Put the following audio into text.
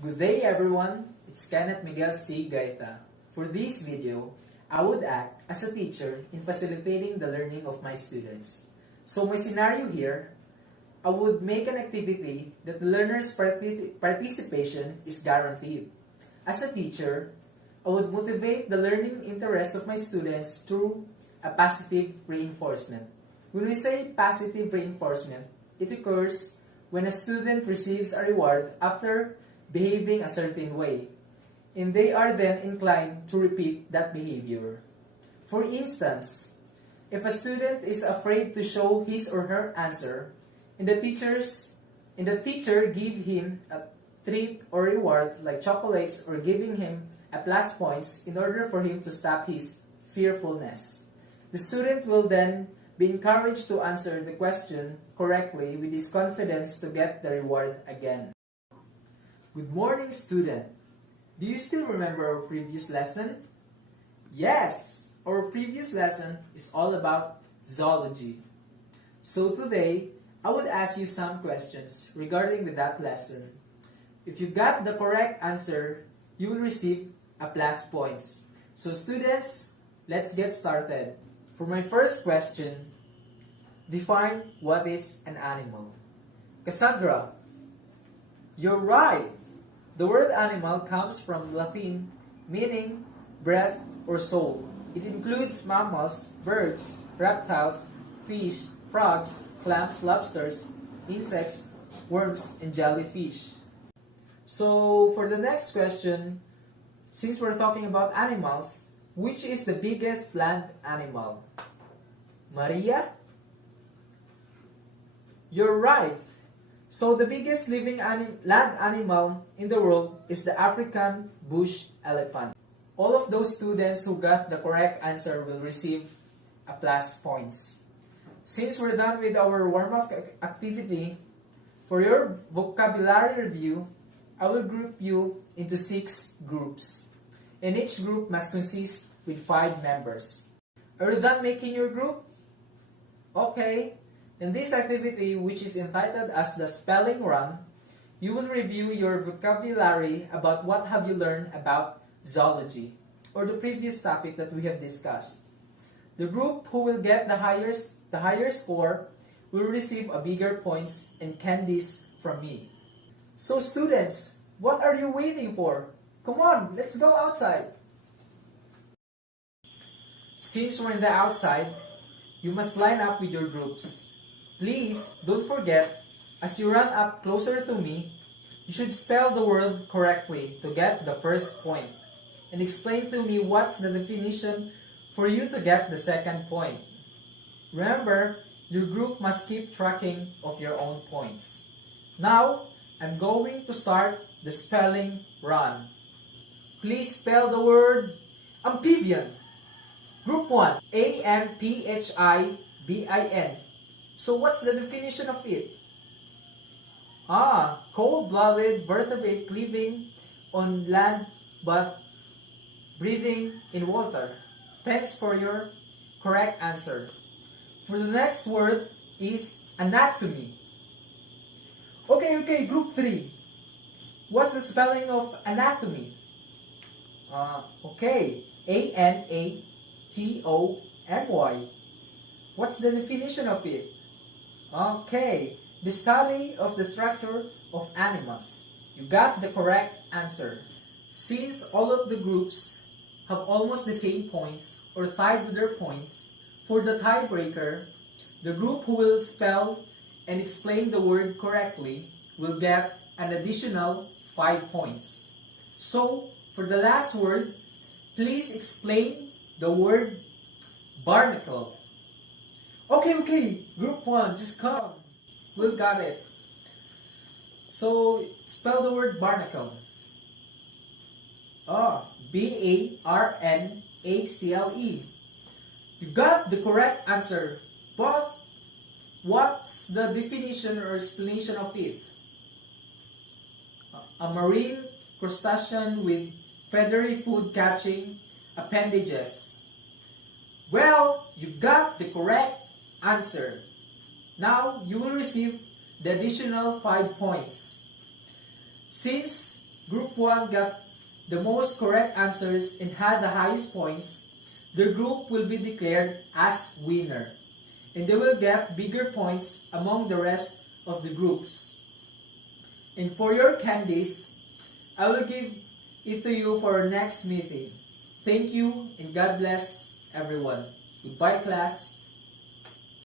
Good day everyone, it's Keneth Miguel C. Gayta. For this video, I would act as a teacher in facilitating the learning of my students. So my scenario here, I would make an activity that the learner's participation is guaranteed. As a teacher, I would motivate the learning interests of my students through a positive reinforcement. When we say positive reinforcement, it occurs when a student receives a reward after behaving a certain way, and they are then inclined to repeat that behavior. For instance, if a student is afraid to show his or her answer, and the teacher give him a treat or reward like chocolates or giving him a plus points in order for him to stop his fearfulness, the student will then be encouraged to answer the question correctly with his confidence to get the reward again. Good morning, student. Do you still remember our previous lesson? Yes, our previous lesson is all about zoology. So today, I would ask you some questions regarding with that lesson. If you got the correct answer, you will receive a plus points. So students, let's get started. For my first question, define what is an animal. Cassandra, you're right. The word animal comes from Latin meaning breath or soul. It includes mammals, birds, reptiles, fish, frogs, clams, lobsters, insects, worms, and jellyfish. So for the next question, since we're talking about animals, which is the biggest land animal? Maria? You're right. So the biggest living land animal in the world is the African bush elephant. All of those students who got the correct answer will receive a plus points. Since we're done with our warm-up activity, for your vocabulary review, I will group you into 6 groups. And each group must consist with 5 members. Are you done making your group? Okay. In this activity, which is entitled as the Spelling Run, you will review your vocabulary about what have you learned about zoology, or the previous topic that we have discussed. The group who will get the higher score will receive a bigger points and candies from me. So students, what are you waiting for? Come on, let's go outside. Since we're in the outside, you must line up with your groups. Please don't forget, as you run up closer to me, you should spell the word correctly to get the first point, and explain to me what's the definition for you to get the second point. Remember, your group must keep tracking of your own points. Now, I'm going to start the spelling run. Please spell the word amphibian. Group 1, A-M-P-H-I-B-I-N. So what's the definition of it? Cold-blooded vertebrate living on land but breathing in water. Thanks for your correct answer. For the next word is anatomy. Okay, group 3. What's the spelling of anatomy? A-N-A-T-O-M-Y. What's the definition of it? Okay, the study of the structure of animals. You got the correct answer. Since all of the groups have almost the same points or tied with their points, for the tiebreaker, the group who will spell and explain the word correctly will get an additional 5 points. So, for the last word, please explain the word barnacle. Okay, group 1, just come. We got it. So, spell the word barnacle. B-A-R-N-A-C-L-E. You got the correct answer, but what's the definition or explanation of it? A marine crustacean with feathery food-catching appendages. Well, you got the correct answer. Now, you will receive the additional 5 points. Since Group 1 got the most correct answers and had the highest points, their group will be declared as winner, and they will get bigger points among the rest of the groups. And for your candies, I will give it to you for our next meeting. Thank you and God bless everyone. Goodbye, class.